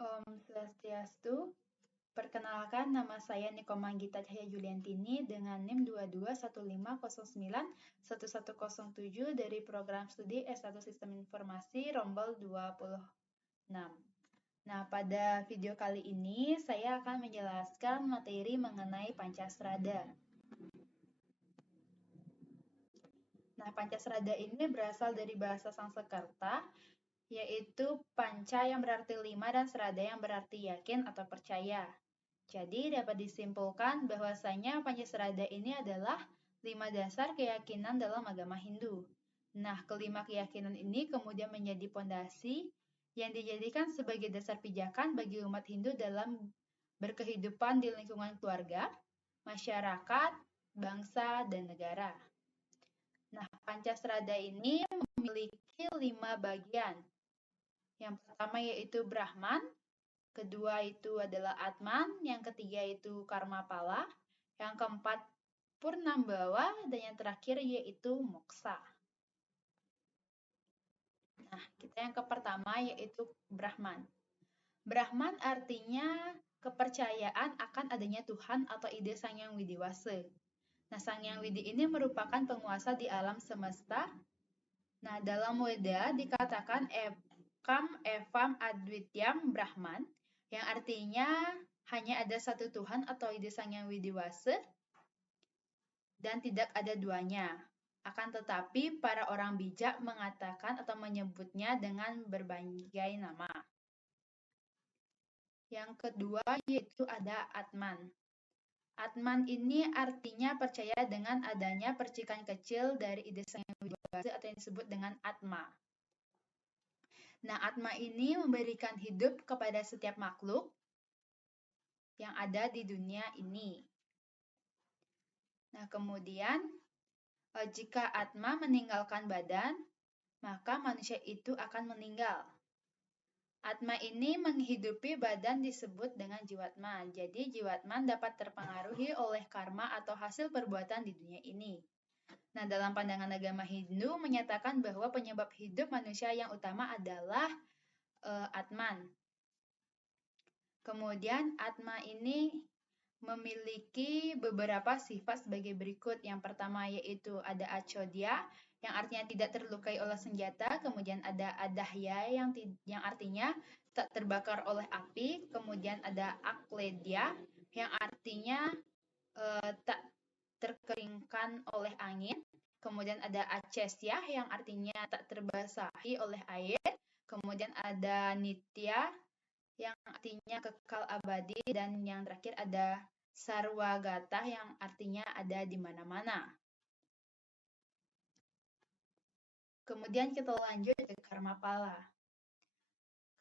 Om Swastiastu. Perkenalkan, nama saya Niko Manggita Cahya Juliantini dengan NIM 2215091107 dari program studi S1 Sistem Informasi Rombel 26. Nah, pada video kali ini saya akan menjelaskan materi mengenai Pancasrada. Nah, Pancasrada ini berasal dari bahasa Sanskerta, yaitu panca yang berarti 5 dan srada yang berarti yakin atau percaya. Jadi dapat disimpulkan bahwasanya Pancasrada ini adalah 5 dasar keyakinan dalam agama Hindu. Nah, kelima keyakinan ini kemudian menjadi pondasi yang dijadikan sebagai dasar pijakan bagi umat Hindu dalam berkehidupan di lingkungan keluarga, masyarakat, bangsa, dan negara. Nah, Pancasrada ini memiliki 5 bagian. Yang pertama yaitu Brahman, kedua itu adalah Atman, yang ketiga itu Karmapala, yang keempat Purnambawa, dan yang terakhir yaitu Moksa. Nah, kita yang pertama yaitu Brahman. Brahman artinya kepercayaan akan adanya Tuhan atau ide Sang Hyang Widi Wase. Nah, Sang Hyang Widi ini merupakan penguasa di alam semesta. Nah, dalam Weda dikatakan Ekam Evam Adwityam Brahman, yang artinya hanya ada satu Tuhan atau ide Sang Hyang Widi Wase dan tidak ada duanya. Akan tetapi para orang bijak mengatakan atau menyebutnya dengan berbagai nama. Yang kedua yaitu ada Atman. Atman ini artinya percaya dengan adanya percikan kecil dari ide Sang Hyang Widi Wase atau yang disebut dengan Atma. Nah, Atma ini memberikan hidup kepada setiap makhluk yang ada di dunia ini. Nah, kemudian jika Atma meninggalkan badan, maka manusia itu akan meninggal. Atma ini menghidupi badan disebut dengan jiwatma. Jadi jiwatma dapat terpengaruhi oleh karma atau hasil perbuatan di dunia ini. Nah, dalam pandangan agama Hindu menyatakan bahwa penyebab hidup manusia yang utama adalah Atman. Kemudian Atma ini memiliki beberapa sifat sebagai berikut. Yang pertama yaitu ada Achodya, yang artinya tidak terlukai oleh senjata. Kemudian ada Adahya, yang artinya tak terbakar oleh api. Kemudian ada Akledya, yang artinya tak terkeringkan oleh angin. Kemudian ada Acesya, yang artinya tak terbasahi oleh air. Kemudian ada Nitya, yang artinya kekal abadi, dan yang terakhir ada Sarwagata, yang artinya ada di mana-mana. Kemudian kita lanjut ke Karmapala.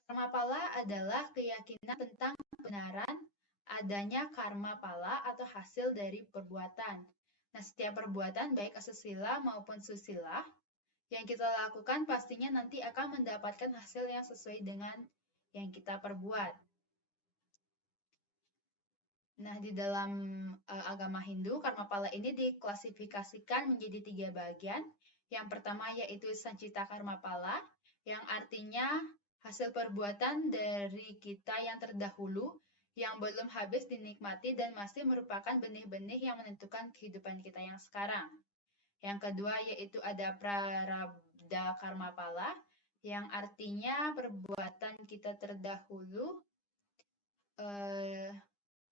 Karmapala adalah keyakinan tentang kebenaran adanya karma pala atau hasil dari perbuatan. Nah, setiap perbuatan baik asusila maupun susila yang kita lakukan pastinya nanti akan mendapatkan hasil yang sesuai dengan yang kita perbuat. Nah, di dalam agama Hindu, Karmapala ini diklasifikasikan menjadi 3 bagian. Yang pertama yaitu Sancita Karmapala, yang artinya hasil perbuatan dari kita yang terdahulu, yang belum habis dinikmati dan masih merupakan benih-benih yang menentukan kehidupan kita yang sekarang. Yang kedua yaitu ada Prarabdha Karmapala, yang artinya perbuatan kita terdahulu,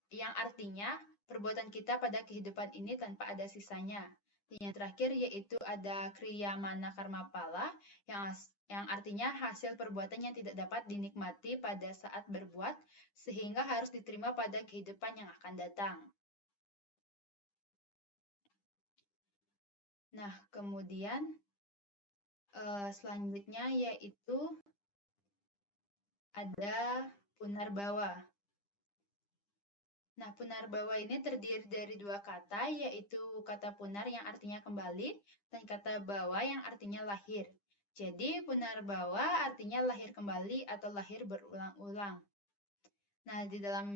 yang artinya perbuatan kita pada kehidupan ini tanpa ada sisanya. Yang terakhir yaitu ada Kriyamana Karmapala, yang artinya hasil perbuatan yang tidak dapat dinikmati pada saat berbuat, sehingga harus diterima pada kehidupan yang akan datang. Nah, kemudian selanjutnya yaitu ada Punarbawa. Nah, Punarbawa ini terdiri dari 2 kata, yaitu kata punar yang artinya kembali, dan kata bawa yang artinya lahir. Jadi, Punarbawa artinya lahir kembali atau lahir berulang-ulang. Nah, di dalam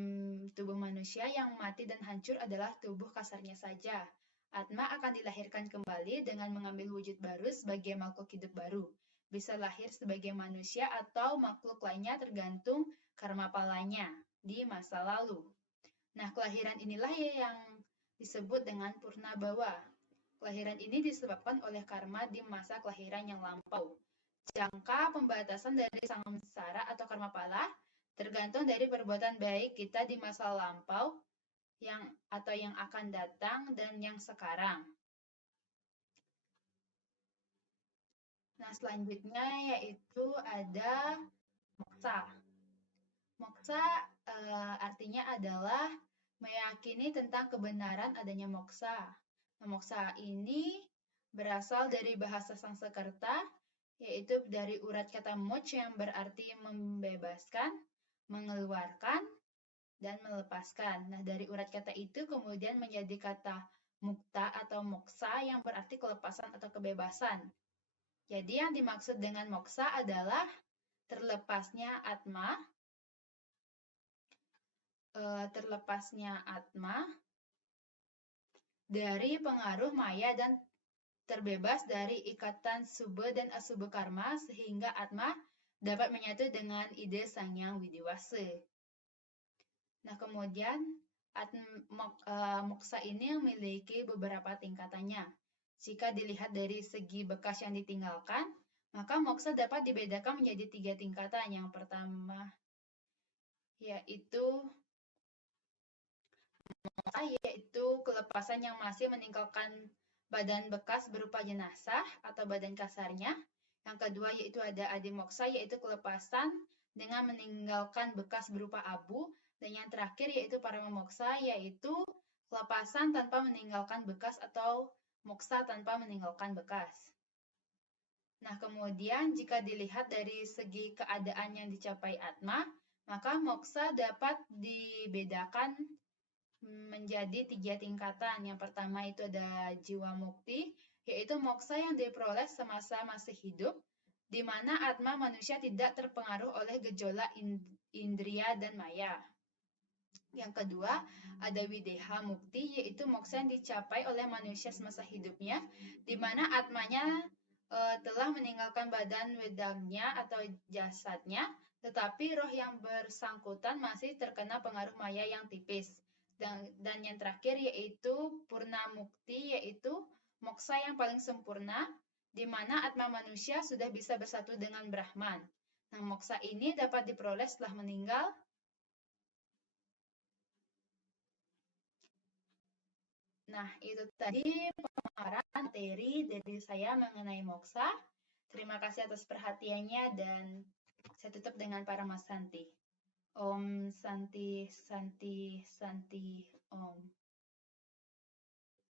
tubuh manusia yang mati dan hancur adalah tubuh kasarnya saja. Atma akan dilahirkan kembali dengan mengambil wujud baru sebagai makhluk hidup baru. bisa lahir sebagai manusia atau makhluk lainnya tergantung karma palanya di masa lalu. Nah, kelahiran inilah yang disebut dengan purna bawa. Kelahiran ini disebabkan oleh karma di masa kelahiran yang lampau. Jangka pembatasan dari samsara atau karma pala tergantung dari perbuatan baik kita di masa lampau yang akan datang dan yang sekarang. Nah, selanjutnya yaitu ada moksa. Moksa artinya adalah meyakini tentang kebenaran adanya moksa. Nah, moksa ini berasal dari bahasa Sanskerta, yaitu dari urat kata moch yang berarti membebaskan, mengeluarkan, dan melepaskan. Nah, dari urat kata itu kemudian menjadi kata mukta atau moksa yang berarti kelepasan atau kebebasan. Jadi yang dimaksud dengan moksa adalah terlepasnya atma dari pengaruh maya dan terbebas dari ikatan subha dan asubha karma sehingga atma dapat menyatu dengan ide Sang Hyang Widiwasa. Nah, kemudian moksa ini memiliki beberapa tingkatannya. Jika dilihat dari segi bekas yang ditinggalkan, maka moksa dapat dibedakan menjadi 3 tingkatan. Yang pertama yaitu kelepasan yang masih meninggalkan badan bekas berupa jenazah atau badan kasarnya. Yang kedua yaitu ada adimoksa, yaitu kelepasan dengan meninggalkan bekas berupa abu. Dan yang terakhir yaitu paramamoksa, yaitu kelepasan tanpa meninggalkan bekas atau moksa tanpa meninggalkan bekas. Nah, kemudian jika dilihat dari segi keadaan yang dicapai atma, maka moksa dapat dibedakan menjadi 3 tingkatan. Yang pertama itu ada jiwa mukti, yaitu moksa yang diperoleh semasa masih hidup, di mana atma manusia tidak terpengaruh oleh gejolak indria dan maya. Yang kedua, ada wideha mukti, yaitu moksa yang dicapai oleh manusia semasa hidupnya, di mana atmanya telah meninggalkan badan wedangnya atau jasadnya, tetapi roh yang bersangkutan masih terkena pengaruh maya yang tipis. Dan yang terakhir yaitu purna mukti, yaitu moksa yang paling sempurna, di mana atma manusia sudah bisa bersatu dengan Brahman. Nah, moksa ini dapat diperoleh setelah meninggal. Nah, itu tadi pemaparan materi dari saya mengenai moksa. Terima kasih atas perhatiannya dan saya tutup dengan Paramasanti. Om Santi Santi Santi Om.